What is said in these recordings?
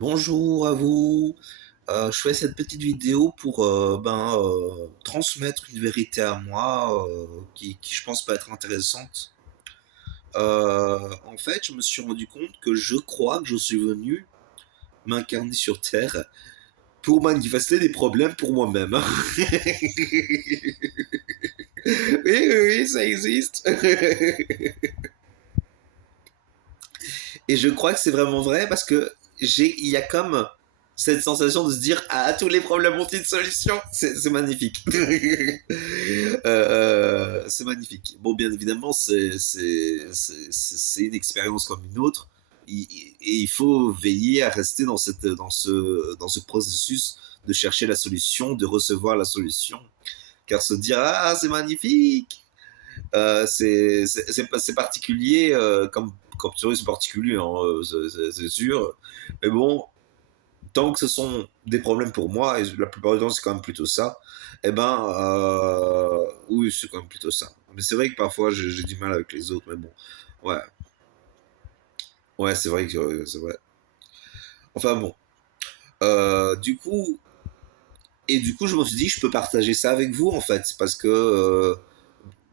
Bonjour à vous. Je fais cette petite vidéo pour transmettre une vérité à moi qui je pense peut être intéressante. En fait, je me suis rendu compte que je crois que je suis venu m'incarner sur Terre pour manifester des problèmes pour moi-même. Oui, oui, oui, ça existe. Et je crois que c'est vraiment vrai parce que il y a comme cette sensation de se dire ah tous les problèmes ont une solution. C'est magnifique. C'est magnifique. Bon, bien évidemment, c'est une expérience comme une autre. Et il faut veiller à rester dans ce processus de chercher la solution, de recevoir la solution. Car se dire ah c'est magnifique, c'est particulier, comme tu vois, c'est particulier, hein, c'est sûr. Mais bon, tant que ce sont des problèmes pour moi, et la plupart du temps c'est quand même plutôt ça, eh ben, oui, c'est quand même plutôt ça. Mais c'est vrai que parfois j'ai du mal avec les autres, mais bon, ouais, ouais, c'est vrai que c'est vrai. Enfin bon, du coup, je me suis dit, je peux partager ça avec vous en fait, parce que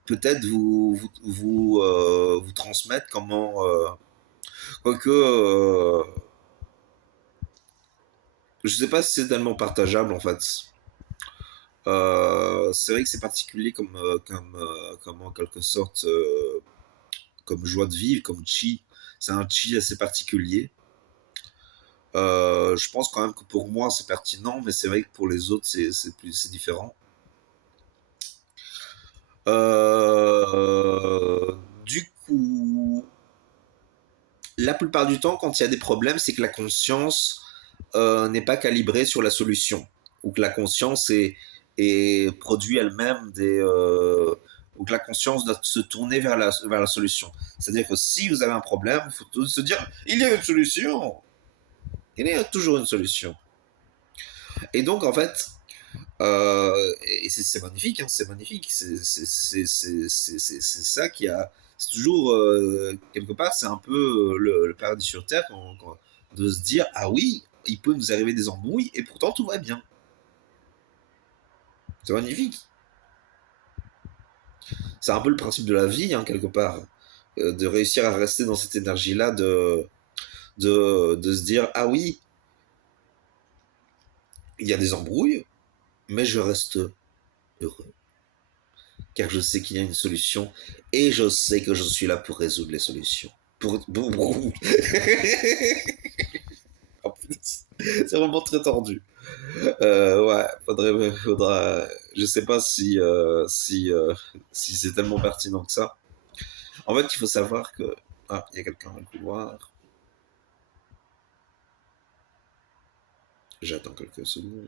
peut-être vous transmettre comment. Quoique, je sais pas si c'est tellement partageable en fait. C'est vrai que c'est particulier comme en quelque sorte comme joie de vivre, comme chi. C'est un chi assez particulier. Je pense quand même que pour moi c'est pertinent, mais c'est vrai que pour les autres c'est différent. Du coup, la plupart du temps, quand il y a des problèmes, c'est que la conscience n'est pas calibrée sur la solution, ou que la conscience est produit elle-même ou que la conscience doit se tourner vers la solution. C'est-à-dire que si vous avez un problème, il faut se dire il y a une solution. Il y a toujours une solution. Et donc en fait, et c'est magnifique, hein, c'est magnifique. C'est ça qui a. C'est toujours, quelque part, c'est un peu le paradis sur Terre de se dire ah oui, il peut nous arriver des embrouilles et pourtant tout va bien. C'est magnifique. C'est un peu le principe de la vie, hein, quelque part. De réussir à rester dans cette énergie-là, de se dire ah oui, il y a des embrouilles, mais je reste heureux. Car je sais qu'il y a une solution et je sais que je suis là pour résoudre les solutions. C'est vraiment très tordu. Ouais, je sais pas si c'est tellement pertinent que ça. En fait, il faut savoir que. Ah, il y a quelqu'un dans le couloir. J'attends quelques secondes.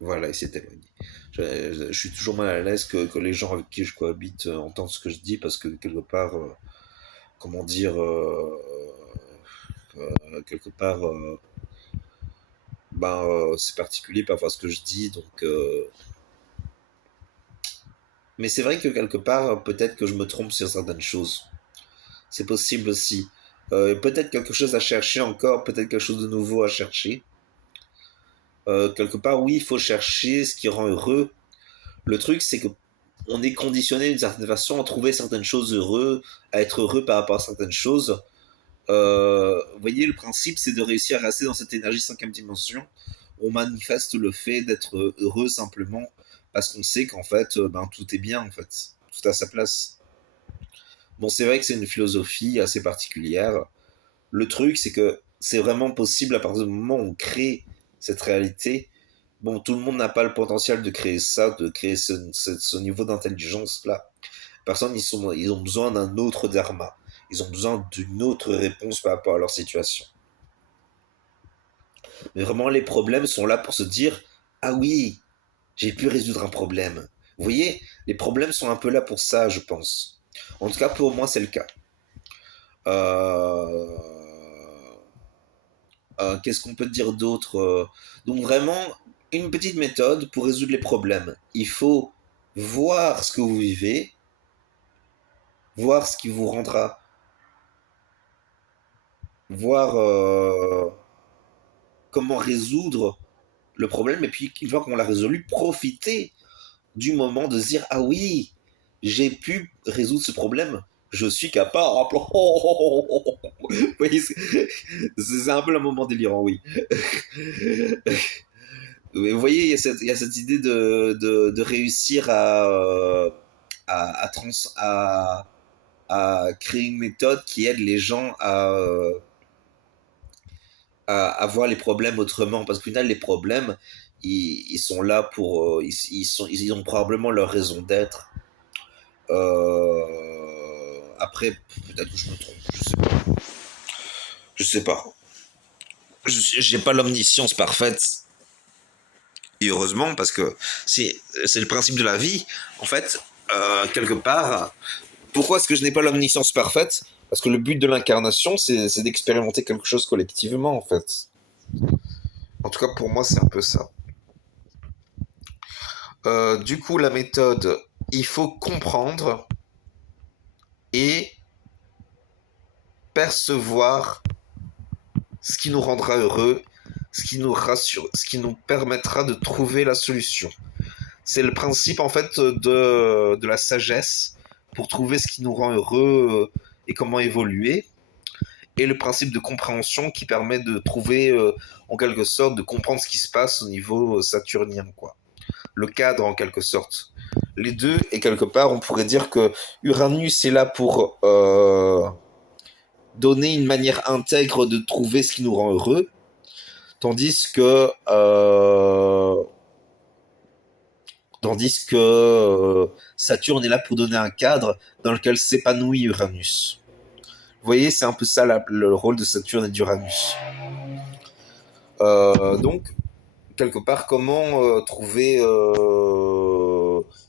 Voilà, il s'est éloigné. Je suis toujours mal à l'aise que les gens avec qui je cohabite entendent ce que je dis parce que quelque part, comment dire, quelque part, c'est particulier parfois ce que je dis, donc. Mais c'est vrai que quelque part, peut-être que je me trompe sur certaines choses. C'est possible aussi. Peut-être quelque chose à chercher encore, peut-être quelque chose de nouveau à chercher. Quelque part, oui, il faut chercher ce qui rend heureux. Le truc, c'est que on est conditionné d'une certaine façon à trouver certaines choses heureuses, à être heureux par rapport à certaines choses. Vous voyez, le principe, c'est de réussir à rester dans cette énergie cinquième dimension. On manifeste le fait d'être heureux simplement parce qu'on sait qu'en fait, tout est bien, en fait. Tout à sa place. Bon, c'est vrai que c'est une philosophie assez particulière. Le truc, c'est que c'est vraiment possible à partir du moment où on crée cette réalité. Bon, tout le monde n'a pas le potentiel de créer ça, de créer ce niveau d'intelligence-là. Personne, ils ont besoin d'un autre dharma. Ils ont besoin d'une autre réponse par rapport à leur situation. Mais vraiment, les problèmes sont là pour se dire ah oui, j'ai pu résoudre un problème. Vous voyez, les problèmes sont un peu là pour ça, je pense. En tout cas, pour moi, c'est le cas. Euh, Qu'est-ce qu'on peut dire d'autre Donc vraiment, une petite méthode pour résoudre les problèmes. Il faut voir ce que vous vivez voir ce qui vous rendra, voir comment résoudre le problème, et puis une fois qu'on l'a résolu, profiter du moment de se dire ah oui, j'ai pu résoudre ce problème, je suis capable. Vous voyez, c'est un peu le moment délirant, oui. Vous voyez, il y a cette idée de réussir à, trans, à créer une méthode qui aide les gens à voir les problèmes autrement. Parce qu'au final, les problèmes, ils sont là pour. Ils ont probablement leur raison d'être. Après, peut-être que je me trompe, je sais pas. Je sais pas. J'ai pas l'omniscience parfaite. Et heureusement, parce que c'est le principe de la vie. En fait, quelque part, pourquoi est-ce que je n'ai pas l'omniscience parfaite? Parce que le but de l'incarnation, c'est d'expérimenter quelque chose collectivement, en fait. En tout cas, pour moi, c'est un peu ça. Du coup, la méthode, il faut comprendre et percevoir ce qui nous rendra heureux, ce qui nous rassure, ce qui nous permettra de trouver la solution. C'est le principe en fait de la sagesse pour trouver ce qui nous rend heureux et comment évoluer. Et le principe de compréhension qui permet de trouver en quelque sorte, de comprendre ce qui se passe au niveau saturnien, quoi. Le cadre en quelque sorte. Les deux, et quelque part, on pourrait dire que Uranus est là pour donner une manière intègre de trouver ce qui nous rend heureux, tandis que Saturne est là pour donner un cadre dans lequel s'épanouit Uranus. Vous voyez, c'est un peu ça le rôle de Saturne et d'Uranus. Donc, quelque part, comment trouver...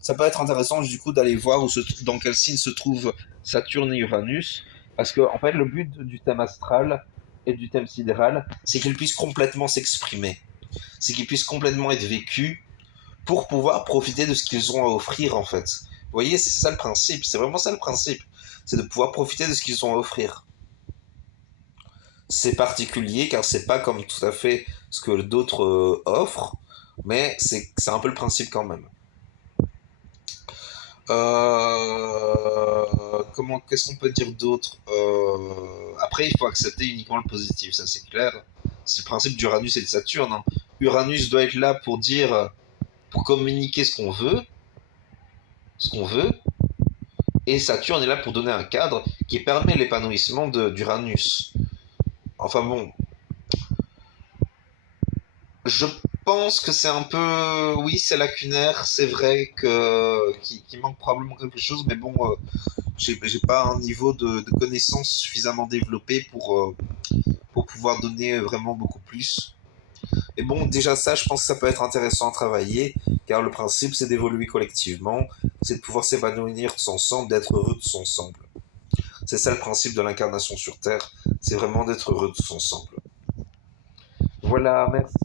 Ça peut être intéressant du coup d'aller voir dans quel signe se trouvent Saturne et Uranus, parce que en fait, le but du thème astral et du thème sidéral, c'est qu'ils puissent complètement s'exprimer, c'est qu'ils puissent complètement être vécus pour pouvoir profiter de ce qu'ils ont à offrir en fait. Vous voyez, c'est ça le principe, c'est vraiment ça le principe, c'est de pouvoir profiter de ce qu'ils ont à offrir. C'est particulier car c'est pas comme tout à fait ce que d'autres offrent, mais c'est un peu le principe quand même. Qu'est-ce qu'on peut dire d'autre? Après, il faut accepter uniquement le positif, ça c'est clair. C'est le principe d'Uranus et de Saturne, hein. Uranus doit être là pour dire, pour communiquer ce qu'on veut, et Saturne est là pour donner un cadre qui permet l'épanouissement d'Uranus. Enfin bon, je pense que c'est un peu, oui, c'est lacunaire, c'est vrai qu'il manque probablement quelque chose, mais bon, j'ai pas un niveau de connaissance suffisamment développé pour pouvoir donner vraiment beaucoup plus. Et bon, déjà ça, je pense que ça peut être intéressant à travailler, car le principe, c'est d'évoluer collectivement, c'est de pouvoir s'épanouir tous ensemble, d'être heureux tous ensemble. C'est ça le principe de l'incarnation sur Terre, c'est vraiment d'être heureux tous ensemble. Voilà, merci.